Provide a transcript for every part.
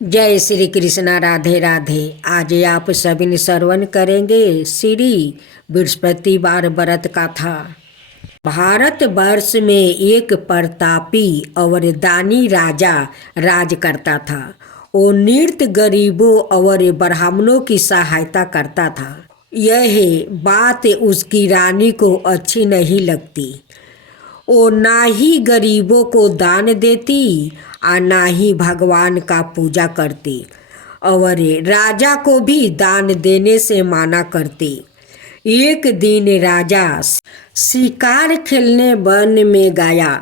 जय श्री कृष्णा। राधे राधे। आज आप सभी ने श्रवण करेंगे श्री बृहस्पतिवार व्रत कथा। भारत वर्ष में एक प्रतापी और दानी राजा राज करता था। वो नृत्य गरीबों और ब्राह्मणों की सहायता करता था। यह बात उसकी रानी को अच्छी नहीं लगती। वो ना ही गरीबों को दान देती और ना ही भगवान का पूजा करती और राजा को भी दान देने से माना करती। एक दिन राजा शिकार खेलने वन में गया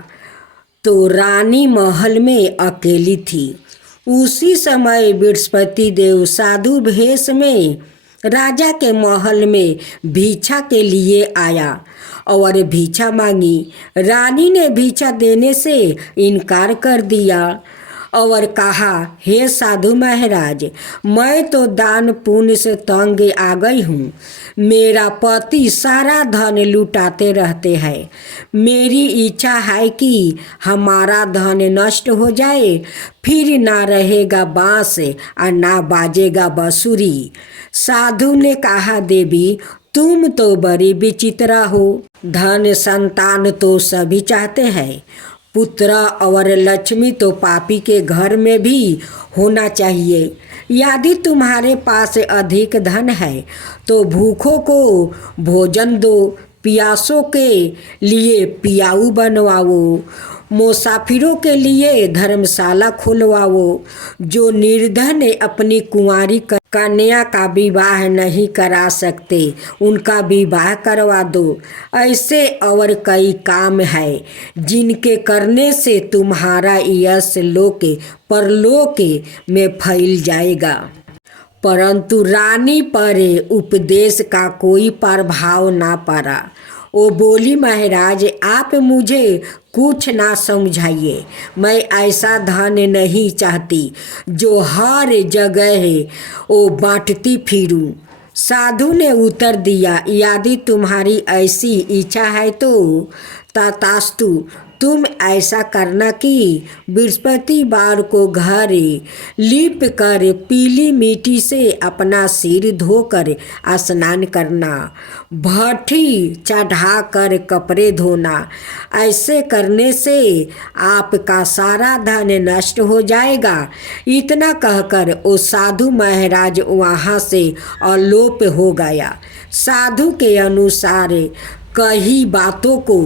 तो रानी महल में अकेली थी। उसी समय बृहस्पति देव साधु भेष में राजा के महल में भिक्षा के लिए आया और भिक्षा मांगी। रानी ने भिक्षा देने से इनकार कर दिया और कहा, हे साधु महाराज, मैं तो दान पुण्य से तंग आ गई हूँ। मेरा पति सारा धन लुटाते रहते हैं। मेरी इच्छा है कि हमारा धन नष्ट हो जाए, फिर ना रहेगा बांस और ना बाजेगा बांसुरी। साधु ने कहा, देवी तुम तो बड़ी विचित्र हो। धन संतान तो सभी चाहते हैं, पुत्र और लक्ष्मी तो पापी के घर में भी होना चाहिए। यदि तुम्हारे पास अधिक धन है तो भूखों को भोजन दो, प्यासों के लिए पियाऊ बनवाओ, मुसाफिरों के लिए धर्मशाला खुलवाओ। जो निर्धन अपनी कुंवारी कन्या का विवाह नहीं करा सकते उनका विवाह करवा दो। ऐसे और कई काम है जिनके करने से तुम्हारा यश लोक परलोक में फैल जाएगा। परंतु रानी पर उपदेश का कोई प्रभाव ना पड़ा। वो बोली, महाराज आप मुझे कुछ ना समझाइए। मैं ऐसा धन नहीं चाहती जो हर जगह वो बांटती फिरूं। साधु ने उत्तर दिया, यदि तुम्हारी ऐसी इच्छा है तो तथास्तु, तुम ऐसा करना कि बृहस्पतिवार को घर लीप कर पीली मिट्टी से अपना सिर धोकर स्नान करना, भट्ठी चढ़ाकर कपड़े धोना। ऐसे करने से आपका सारा धन नष्ट हो जाएगा। इतना कहकर वो साधु महाराज वहाँ से अलोप हो गया। साधु के अनुसार कई बातों को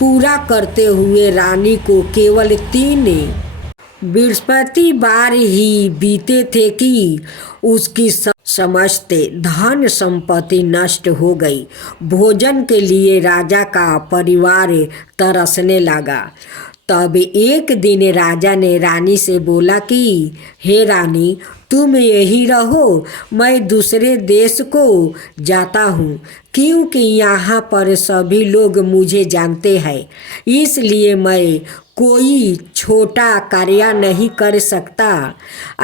पूरा करते हुए रानी को केवल 3 बृहस्पतिवार ही बीते थे कि उसकी समस्त धन संपत्ति नष्ट हो गई। भोजन के लिए राजा का परिवार तरसने लगा। तब एक दिन राजा ने रानी से बोला कि हे रानी, तुम यही रहो, मैं दूसरे देश को जाता हूँ, क्योंकि यहाँ पर सभी लोग मुझे जानते हैं। इसलिए मैं कोई छोटा कार्य नहीं कर सकता।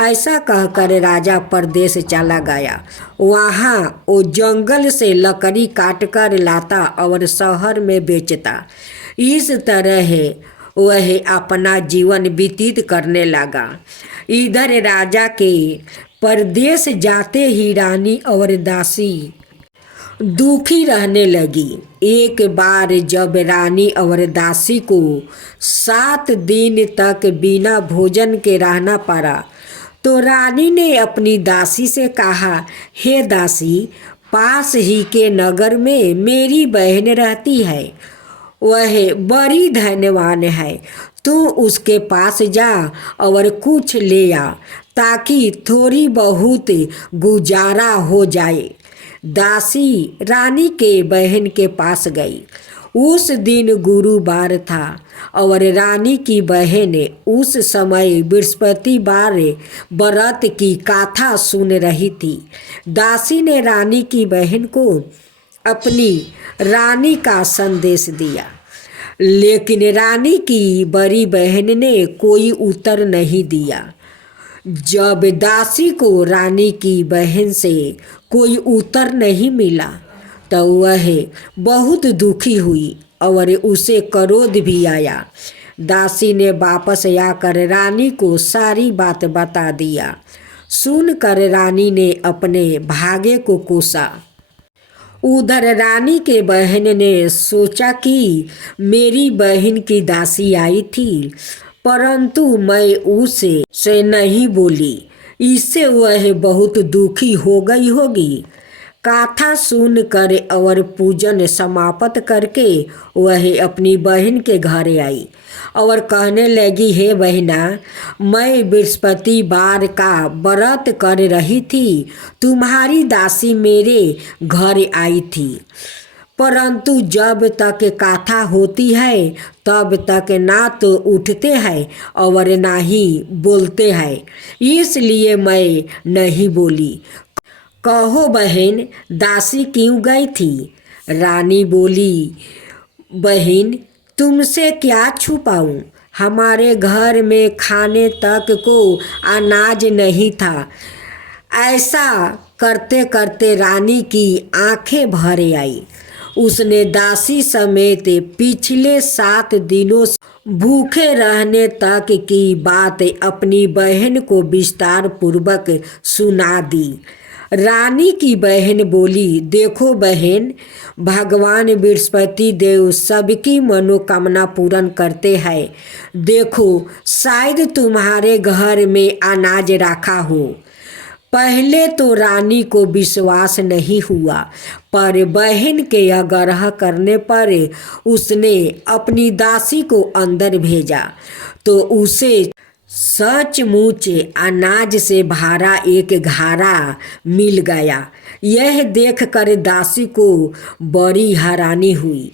ऐसा कहकर राजा परदेश चला गया। वहाँ वो जंगल से लकड़ी काट कर लाता और शहर में बेचता। इस तरह वह अपना जीवन व्यतीत करने लगा। इधर राजा के परदेश जाते ही रानी और दासी दुखी रहने लगी। एक बार जब रानी और दासी को 7 दिन तक बिना भोजन के रहना पड़ा तो रानी ने अपनी दासी से कहा, हे दासी, पास ही के नगर में मेरी बहन रहती है। वह बड़ी धनवान है। तू उसके पास जा और कुछ ले आ ताकि थोड़ी बहुत गुजारा हो जाए। दासी रानी के बहन के पास गई। उस दिन गुरुवार था और रानी की बहन उस समय बृहस्पतिवार व्रत की कथा सुन रही थी। दासी ने रानी की बहन को अपनी रानी का संदेश दिया, लेकिन रानी की बड़ी बहन ने कोई उत्तर नहीं दिया। जब दासी को रानी की बहन से कोई उत्तर नहीं मिला तो वह बहुत दुखी हुई और उसे क्रोध भी आया। दासी ने वापस आकर रानी को सारी बात बता दिया। सुनकर रानी ने अपने भाग्य को कोसा। उधर रानी के बहन ने सोचा कि मेरी बहन की दासी आई थी, परंतु मैं उसे नहीं बोली, इससे वह बहुत दुखी हो गई होगी। कथा सुनकर और पूजन समाप्त करके वह अपनी बहन के घर आई और कहने लगी, हे बहना, मैं बृहस्पतिवार का व्रत कर रही थी, तुम्हारी दासी मेरे घर आई थी, परंतु जब तक कथा होती है तब तक ना तो उठते हैं और ना ही बोलते हैं, इसलिए मैं नहीं बोली। कहो बहन, दासी क्यों गई थी? रानी बोली, बहन तुमसे क्या छुपाऊं, हमारे घर में खाने तक को अनाज नहीं था। ऐसा करते करते रानी की आंखें भर आई। उसने दासी समेत पिछले 7 दिनों से भूखे रहने तक की बात अपनी बहन को विस्तार पूर्वक सुना दी। रानी की बहन बोली, देखो बहन, भगवान बृहस्पति देव सबकी मनोकामना पूर्ण करते हैं। देखो, शायद तुम्हारे घर में अनाज रखा हो। पहले तो रानी को विश्वास नहीं हुआ, पर बहन के आग्रह करने पर उसने अपनी दासी को अंदर भेजा तो उसे सचमुच अनाज से भरा एक घड़ा मिल गया। यह देखकर दासी को बड़ी हैरानी हुई।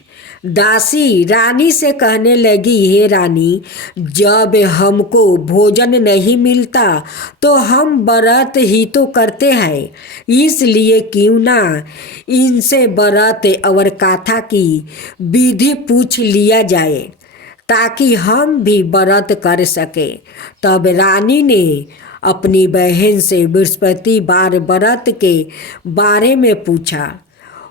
दासी रानी से कहने लगी, हे रानी, जब हमको भोजन नहीं मिलता तो हम व्रत ही तो करते हैं, इसलिए क्यों ना इनसे व्रत और कथा की विधि पूछ लिया जाए ताकि हम भी व्रत कर सके। तब रानी ने अपनी बहन से बृहस्पतिवार व्रत के बारे में पूछा।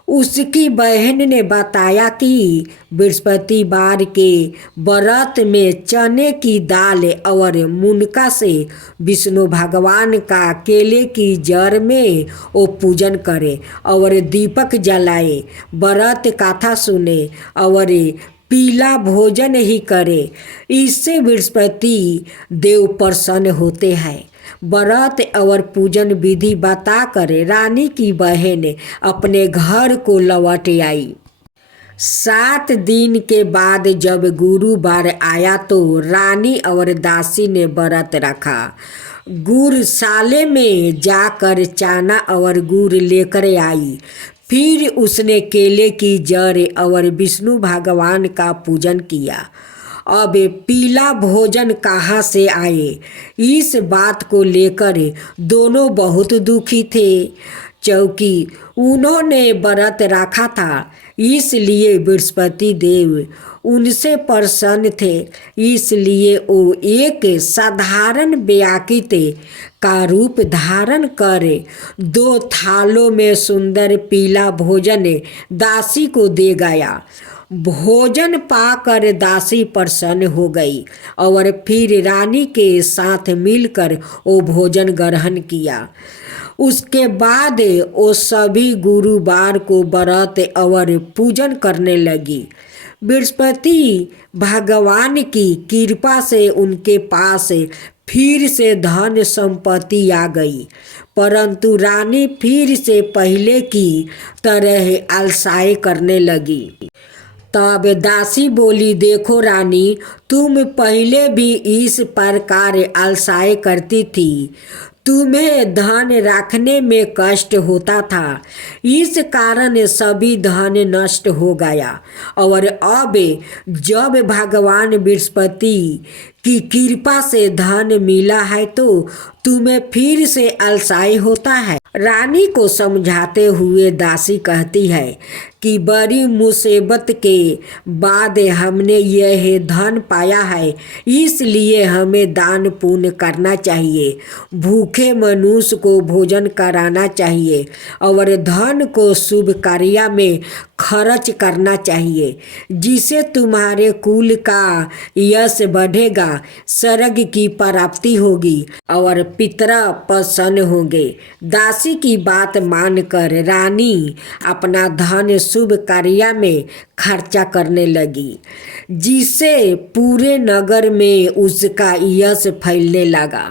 उसकी बहन ने बताया कि बृहस्पतिवार के व्रत में चने की दाल और मुनका से विष्णु भगवान का केले की जड़ में वो पूजन करे और दीपक जलाए, व्रत कथा सुने और पीला भोजन ही करे। इससे बृहस्पति देव प्रसन्न होते हैं। व्रत और पूजन विधि बताकर रानी की बहन अपने घर को लौट आई। 7 दिन के बाद जब गुरुवार आया तो रानी और दासी ने व्रत रखा। गुड़शाले में जाकर चाना और गुड़ लेकर आई। फिर उसने केले की जड़ और विष्णु भगवान का पूजन किया। अब पीला भोजन कहाँ से आए, इस बात को लेकर दोनों बहुत दुखी थे, क्योंकि उन्होंने व्रत रखा था, इसलिए बृहस्पति देव उनसे प्रसन्न थे। इसलिए वो एक साधारण व्याकृत का रूप धारण कर 2 थालों में सुंदर पीला भोजन दासी को दे गया। भोजन पाकर दासी प्रसन्न हो गई और फिर रानी के साथ मिलकर वो भोजन ग्रहण किया। उसके बाद वो सभी गुरुवार को व्रत और पूजन करने लगी। बृहस्पति भगवान की कृपा से उनके पास फिर से धन संपत्ति आ गई, परंतु रानी फिर से पहले की तरह आलसाई करने लगी। तब दासी बोली, देखो रानी, तुम पहले भी इस प्रकार आलसाई करती थी, तुम्हें धन रखने में कष्ट होता था, इस कारण सभी धन नष्ट हो गया, और अब जब भगवान बृहस्पति की कृपा से धन मिला है तो तुम्हें फिर से आलसाई होता है। रानी को समझाते हुए दासी कहती है कि बड़ी मुसीबत के बाद हमने यह धन पाया है, इसलिए हमें दान पुण्य करना चाहिए, भूखे मनुष्य को भोजन कराना चाहिए और धन को शुभ कार्य में खर्च करना चाहिए, जिससे तुम्हारे कुल का यश बढ़ेगा, स्वर्ग की प्राप्ति होगी और पितर प्रसन्न होंगे। दासी की बात मानकर रानी अपना धन शुभ कार्य में खर्चा करने लगी, जिससे पूरे नगर में उसका यश फैलने लगा।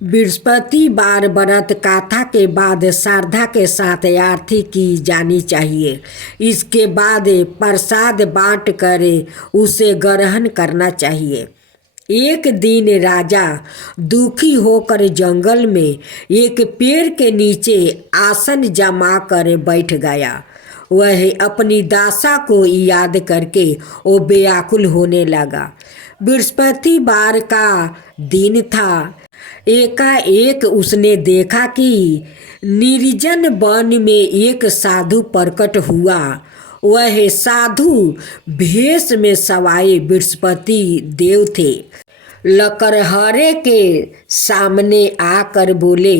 बृहस्पति बार व्रत कथा के बाद श्रद्धा के साथ आरती की जानी चाहिए। इसके बाद प्रसाद बांट कर उसे ग्रहण करना चाहिए। एक दिन राजा दुखी होकर जंगल में एक पेड़ के नीचे आसन जमा कर बैठ गया। वह अपनी दासा को याद करके वो व्याकुल होने लगा। बृहस्पतिवार का दिन था। एकाएक उसने देखा कि निर्जन वन में एक साधु प्रकट हुआ। वह साधु भेष में सवाए बृहस्पति देव थे। लकड़हारे के सामने आकर बोले,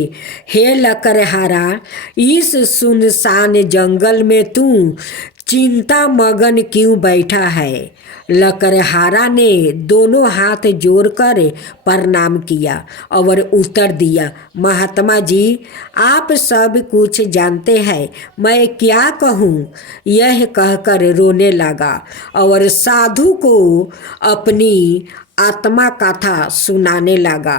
हे लकड़हारा, इस सुनसान जंगल में तू चिंता मगन क्यों बैठा है? लकड़हारा ने दोनों हाथ जोड़कर प्रणाम किया और उत्तर दिया, महात्मा जी, आप सब कुछ जानते हैं, मैं क्या कहूँ? यह कहकर रोने लगा और साधु को अपनी आत्मा कथा सुनाने लगा।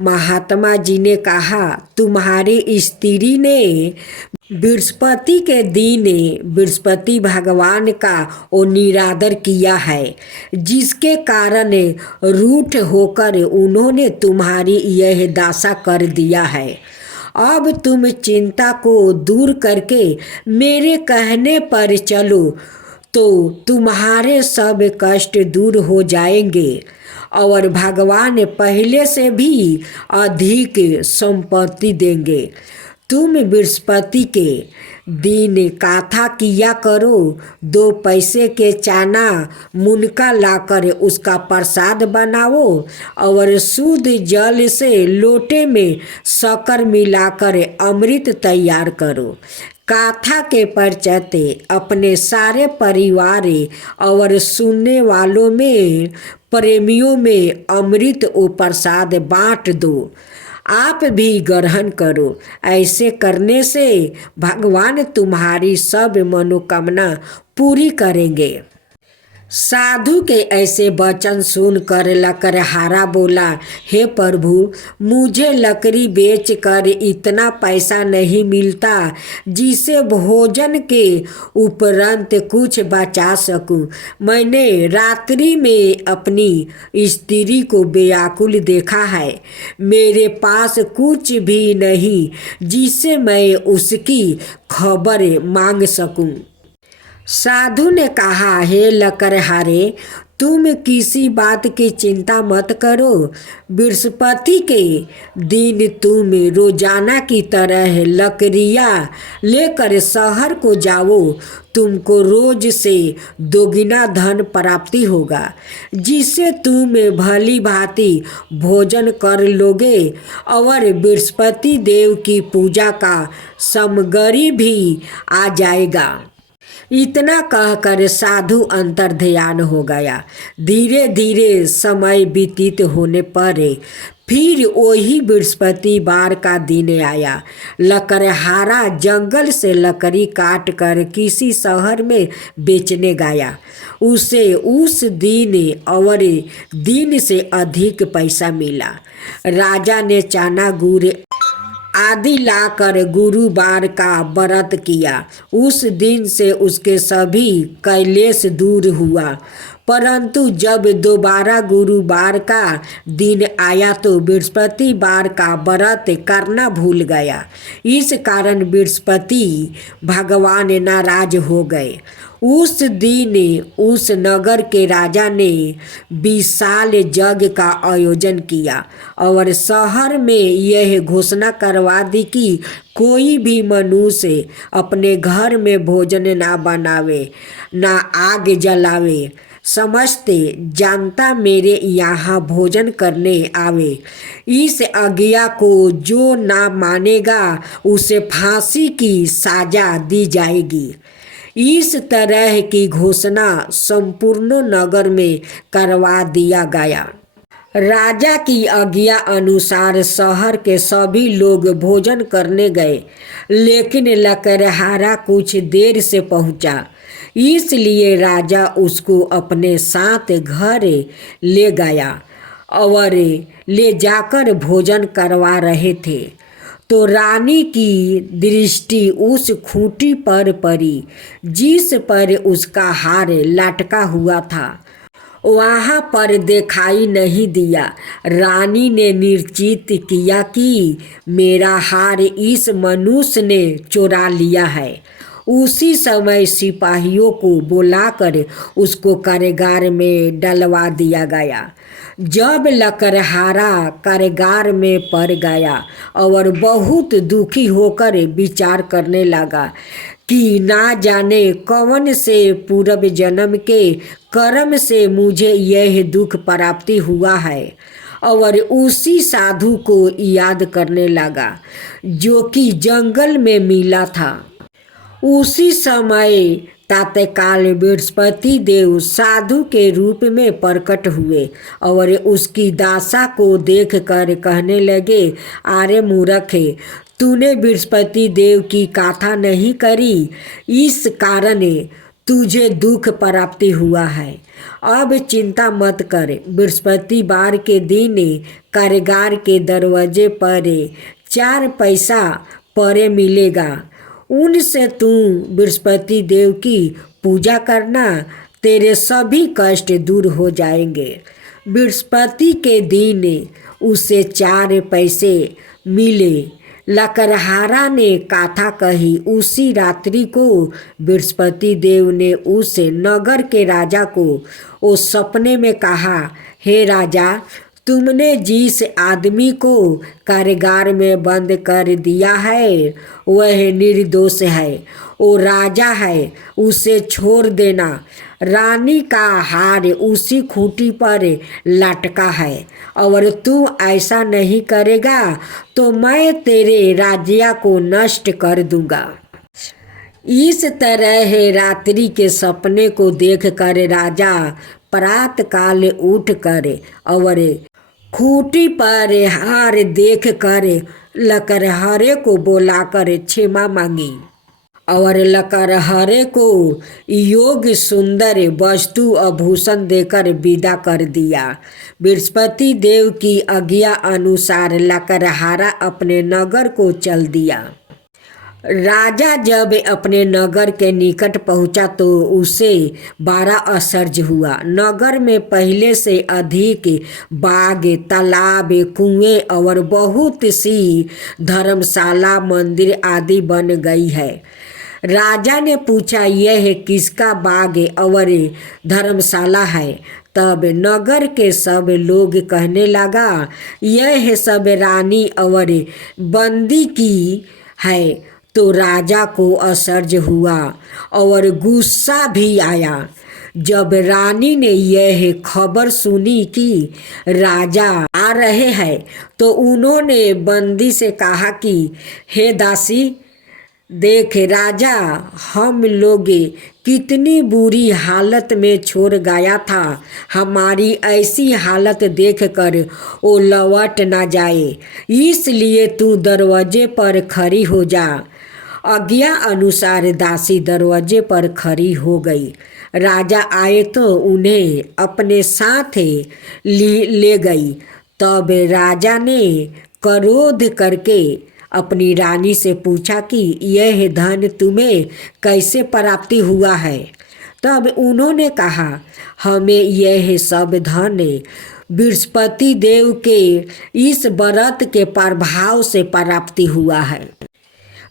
महात्मा जी ने कहा, तुम्हारी स्त्री ने बृहस्पति के दिन बृहस्पति भगवान का वो निरादर किया है, जिसके कारण रूठ होकर उन्होंने तुम्हारी यह दशा कर दिया है। अब तुम चिंता को दूर करके मेरे कहने पर चलो तो तुम्हारे सब कष्ट दूर हो जाएंगे और भगवान पहले से भी अधिक संपत्ति देंगे। तुम बृहस्पति के दिन कथा किया करो। 2 पैसे के चना मुनका लाकर उसका प्रसाद बनाओ और शुद्ध जल से लोटे में शक्कर मिलाकर अमृत तैयार करो। कथा के पश्चात अपने सारे परिवार और सुनने वालों में प्रेमियों में अमृत और प्रसाद बांट दो। आप भी ग्रहण करो। ऐसे करने से भगवान तुम्हारी सब मनोकामना पूरी करेंगे। साधु के ऐसे वचन सुनकर लकड़हारा बोला, हे प्रभु, मुझे लकड़ी बेचकर इतना पैसा नहीं मिलता जिसे भोजन के उपरांत कुछ बचा सकूं। मैंने रात्रि में अपनी स्त्री को व्याकुल देखा है। मेरे पास कुछ भी नहीं जिससे मैं उसकी खबर मांग सकूं। साधु ने कहा, हे लकड़हारे, तुम किसी बात की चिंता मत करो। बृहस्पति के दिन तुम रोजाना की तरह लकड़ियाँ लेकर शहर को जाओ। तुमको रोज से दोगुना धन प्राप्ति होगा, जिससे तुम भली भांति भोजन कर लोगे और बृहस्पति देव की पूजा का सामग्री भी आ जाएगा। इतना कहकर साधु अंतर ध्यान हो गया। धीरे धीरे समय व्यतीत होने पर फिर वही बृहस्पतिवार का दिन आया। लकड़हारा जंगल से लकड़ी काट कर किसी शहर में बेचने गया। उसे उस दिन और दिन से अधिक पैसा मिला। राजा ने चना गुड़ आदि लाकर गुरुवार का व्रत किया। उस दिन से उसके सभी क्लेश दूर हुआ। परंतु जब दोबारा गुरुवार का दिन आया तो बृहस्पतिवार का व्रत करना भूल गया। इस कारण बृहस्पति भगवान नाराज हो गए। उस दिन उस नगर के राजा ने विशाल यज्ञ का आयोजन किया और शहर में यह घोषणा करवा दी कि कोई भी मनुष्य अपने घर में भोजन ना बनावे, ना आग जलावे। समस्त जनता मेरे यहाँ भोजन करने आवे। इस आज्ञा को जो ना मानेगा उसे फांसी की सजा दी जाएगी। इस तरह की घोषणा संपूर्ण नगर में करवा दिया गया। राजा की आज्ञा अनुसार शहर के सभी लोग भोजन करने गए, लेकिन लकड़हारा कुछ देर से पहुंचा, इसलिए राजा उसको अपने साथ घर ले गया और ले जाकर भोजन करवा रहे थे तो रानी की दृष्टि उस खूंटी पर पड़ी जिस पर उसका हार लटका हुआ था। वहाँ पर दिखाई नहीं दिया। रानी ने निश्चित किया कि मेरा हार इस मनुष्य ने चुरा लिया है। उसी समय सिपाहियों को बुलाकर उसको कारागार में डलवा दिया गया। जब लकड़हारा कारागार में पड़ गया और बहुत दुखी होकर विचार करने लगा कि ना जाने कौन से पूर्व जन्म के कर्म से मुझे यह दुख प्राप्ति हुआ है, और उसी साधु को याद करने लगा जो कि जंगल में मिला था। उसी समय तत्काल बृहस्पति देव साधु के रूप में प्रकट हुए और उसकी दशा को देखकर कहने लगे, अरे मूर्ख, तूने बृहस्पति देव की कथा नहीं करी, इस कारण तुझे दुख प्राप्ति हुआ है। अब चिंता मत कर, बृहस्पतिवार के दिन कारागार के दरवाजे पर 4 पैसा परे मिलेगा, उनसे तू बृहस्पति देव की पूजा करना, तेरे सभी कष्ट दूर हो जाएंगे। बृहस्पति के दिन उसे 4 पैसे मिले। लकड़हारा ने कथा कही। उसी रात्रि को बृहस्पति देव ने उस नगर के राजा को उस सपने में कहा, हे राजा, तुमने जिस आदमी को कारागार में बंद कर दिया है वह निर्दोष है, वो राजा है, उसे छोड़ देना। रानी का हार उसी खूंटी पर लटका है और तू ऐसा नहीं करेगा तो मैं तेरे राज्य को नष्ट कर दूंगा। इस तरह रात्रि के सपने को देखकर राजा प्रातःकाल उठकर और खूंटी पर हार देखकर लकड़हारे को बुलाकर क्षमा मांगी और लकड़हारे को योग्य सुंदर वस्तु आभूषण देकर विदा कर दिया। बृहस्पति देव की आज्ञा अनुसार लकड़हारा अपने नगर को चल दिया। राजा जब अपने नगर के निकट पहुंचा तो उसे बड़ा आश्चर्य हुआ। नगर में पहले से अधिक बाग, तालाब, कुएं और बहुत सी धर्मशाला, मंदिर आदि बन गई है। राजा ने पूछा, यह किसका बाग और धर्मशाला है? तब नगर के सब लोग कहने लगा, यह सब रानी और बंदी की है। तो राजा को आश्चर्य हुआ और गुस्सा भी आया। जब रानी ने यह खबर सुनी कि राजा आ रहे हैं तो उन्होंने बंदी से कहा कि हे दासी, देख, राजा हम लोग कितनी बुरी हालत में छोड़ गया था। हमारी ऐसी हालत देखकर वो लौट ना जाए, इसलिए तू दरवाजे पर खड़ी हो जा। आज्ञा अनुसार दासी दरवाजे पर खड़ी हो गई। राजा आए तो उन्हें अपने साथ ले गई। तब राजा ने क्रोध करके अपनी रानी से पूछा कि यह धन तुम्हें कैसे प्राप्ति हुआ है? तब उन्होंने कहा, हमें यह सब धन बृहस्पति देव के इस व्रत के प्रभाव से प्राप्ति हुआ है।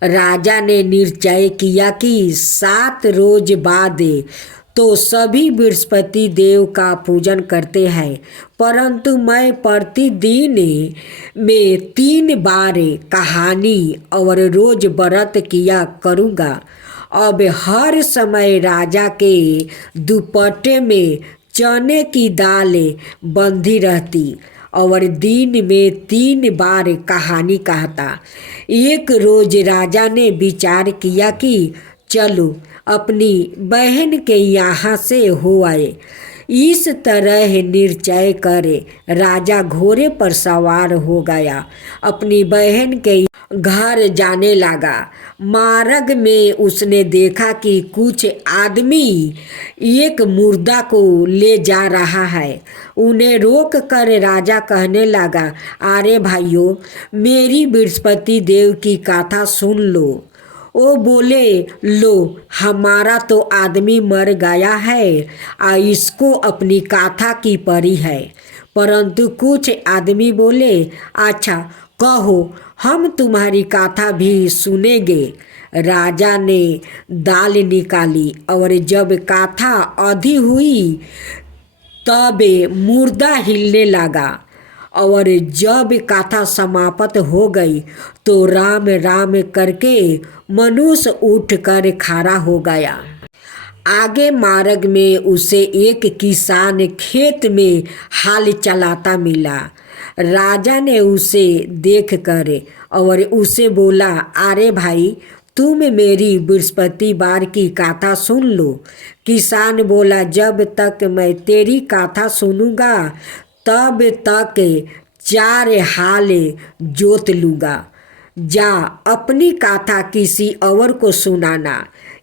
राजा ने निश्चय किया कि 7 रोज बाद तो सभी बृहस्पति देव का पूजन करते हैं, परंतु मैं प्रतिदिन में 3 बार कहानी और रोज व्रत किया करूँगा। अब हर समय राजा के दुपट्टे में चने की दाल बंधी रहती और दिन में 3 बार कहानी कहता। एक रोज राजा ने विचार किया कि चलो अपनी बहन के यहाँ से हो आए। इस तरह निश्चय करे राजा घोड़े पर सवार हो गया, अपनी बहन के घर जाने लगा। मार्ग में उसने देखा कि कुछ आदमी एक मुर्दा को ले जा रहा है। उन्हें रोक कर राजा कहने लगा, अरे भाइयों, मेरी बृहस्पति देव की कथा सुन लो। वो बोले, लो हमारा तो आदमी मर गया है, इसको अपनी कथा की परी है। परंतु कुछ आदमी बोले, अच्छा कहो, हम तुम्हारी कथा भी सुनेंगे। राजा ने दाल निकाली और जब कथा आधी हुई तब मुर्दा हिलने लगा, और जब कथा समाप्त हो गई तो राम राम करके मनुष्य उठकर खड़ा हो गया। आगे मार्ग में उसे एक किसान खेत में हाल चलाता मिला। राजा ने उसे देखकर और उसे बोला, अरे भाई, तुम मेरी बृहस्पतिवार की कथा सुन लो। किसान बोला, जब तक मैं तेरी कथा सुनूंगा तब तक 4 हाल जोत लूँगा। जा अपनी कथा किसी और को सुनाना।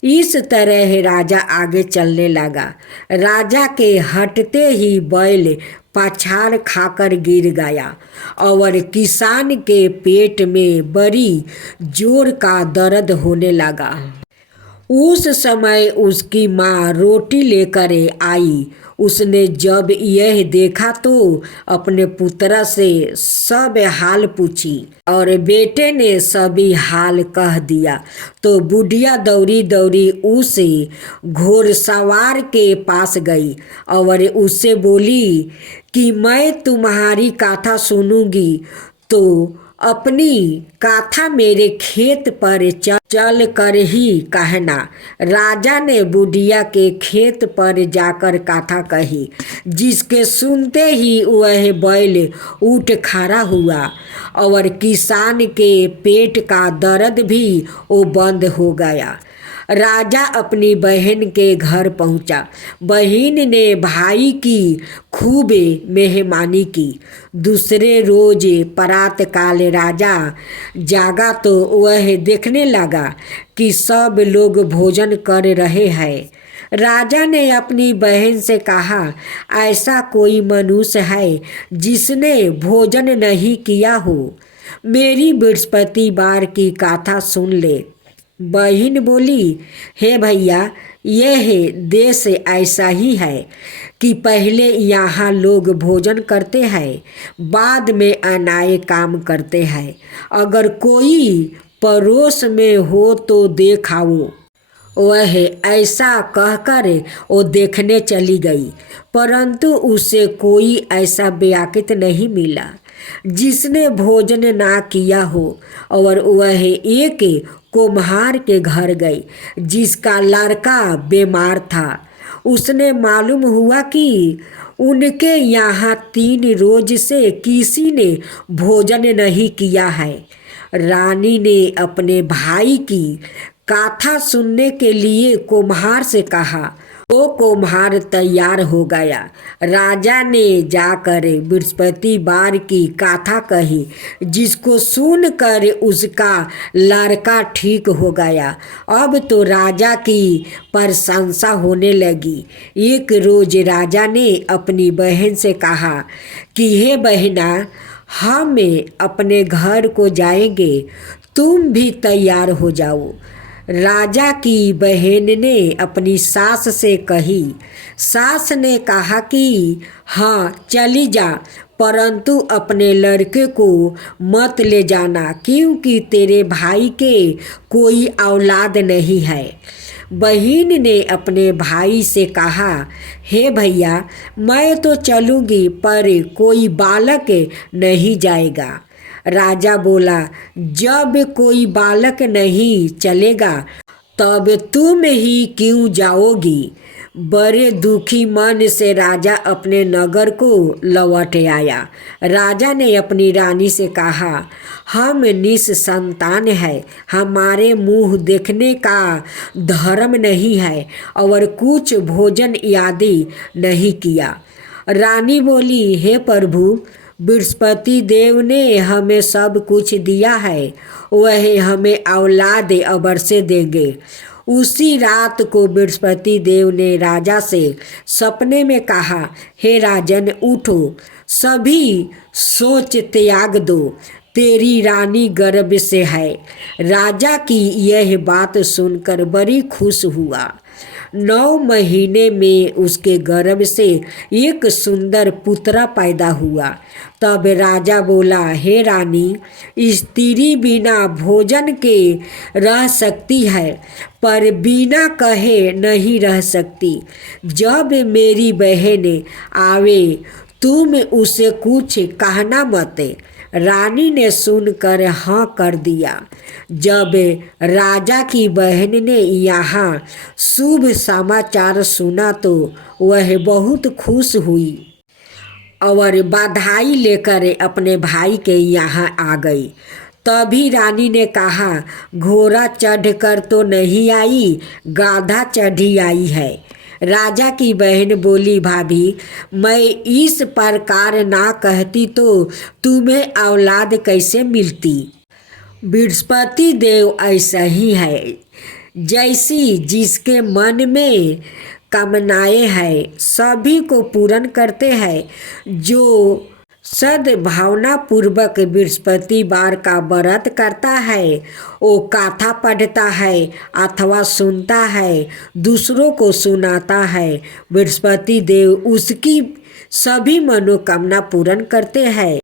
इस तरह राजा आगे चलने लगा। राजा के हटते ही बैल पछाड़ खाकर गिर गया और किसान के पेट में बड़ी जोर का दर्द होने लगा। उस समय उसकी माँ रोटी लेकर आई। उसने जब यह देखा तो अपने पुत्र से सब हाल पूछी और बेटे ने सभी हाल कह दिया। तो बुढ़िया दौड़ी दौड़ी उसे घोड़सवार के पास गई और उससे बोली कि मैं तुम्हारी कथा सुनूंगी तो अपनी कथा मेरे खेत पर चल कर ही कहना। राजा ने बुढ़िया के खेत पर जाकर कथा कही, जिसके सुनते ही वह बैल उठ खड़ा हुआ और किसान के पेट का दर्द भी वो बंद हो गया। राजा अपनी बहन के घर पहुंचा। बहन ने भाई की खूब मेहमानी की। दूसरे रोज प्रातः काल राजा जागा तो वह देखने लगा कि सब लोग भोजन कर रहे हैं। राजा ने अपनी बहन से कहा, ऐसा कोई मनुष्य है जिसने भोजन नहीं किया हो? मेरी बृहस्पतिवार की कथा सुन ले। बहन बोली, हे भैया, यह देश ऐसा ही है कि पहले यहाँ लोग भोजन करते हैं, बाद में अन्याय काम करते हैं। अगर कोई पड़ोस में हो तो देखाओ। वह ऐसा कहकर वो देखने चली गई, परंतु उसे कोई ऐसा व्याकृत नहीं मिला जिसने भोजन ना किया हो। और वह एक कुम्हार के घर गई जिसका लड़का बीमार था। उसने मालूम हुआ कि उनके यहाँ 3 रोज से किसी ने भोजन नहीं किया है। रानी ने अपने भाई की कथा सुनने के लिए कुम्हार से कहा। वो कुम्हार तैयार हो गया। राजा ने जाकर बृहस्पतिवार की कथा कही, जिसको सुनकर उसका लड़का ठीक हो गया। अब तो राजा की प्रशंसा होने लगी। एक रोज राजा ने अपनी बहन से कहा कि हे बहना, हम अपने घर को जाएंगे, तुम भी तैयार हो जाओ। राजा की बहन ने अपनी सास से कही। सास ने कहा कि हाँ चली जा, परंतु अपने लड़के को मत ले जाना, क्योंकि तेरे भाई के कोई औलाद नहीं है। बहन ने अपने भाई से कहा, हे भैया, मैं तो चलूँगी, पर कोई बालक नहीं जाएगा। राजा बोला, जब कोई बालक नहीं चलेगा तब तुम ही क्यों जाओगी? बड़े दुखी मन से राजा अपने नगर को लौट आया। राजा ने अपनी रानी से कहा, हम निसंतान है, हमारे मुंह देखने का धर्म नहीं है और कुछ भोजन आदि नहीं किया। रानी बोली, हे प्रभु, बृहस्पति देव ने हमें सब कुछ दिया है, वह हमें औलाद अवश्य देंगे। उसी रात को बृहस्पति देव ने राजा से सपने में कहा, हे राजन, उठो, सभी सोच त्याग दो, तेरी रानी गर्भ से है। राजा की यह बात सुनकर बड़ी खुश हुआ। 9 महीने में उसके गर्भ से एक सुंदर पुत्र पैदा हुआ। तब राजा बोला, हे रानी, स्त्री बिना भोजन के रह सकती है, पर बिना कहे नहीं रह सकती। जब मेरी बहन आवे तुम उसे कुछ कहना मत। रानी ने सुनकर हाँ कर दिया। जब राजा की बहन ने यहाँ शुभ समाचार सुना तो वह बहुत खुश हुई और बधाई लेकर अपने भाई के यहाँ आ गई। तभी रानी ने कहा, घोड़ा चढ़कर तो नहीं आई, गाधा चढ़ी आई है। राजा की बहन बोली, भाभी, मैं इस प्रकार ना कहती तो तुम्हें औलाद कैसे मिलती। बृहस्पति देव ऐसा ही है, जैसी जिसके मन में कामनाएं हैं सभी को पूर्ण करते हैं। जो सद्भावना पूर्वक बृहस्पतिवार का व्रत करता है, वो कथा पढ़ता है अथवा सुनता है, दूसरों को सुनाता है, बृहस्पति देव उसकी सभी मनोकामना पूर्ण करते हैं।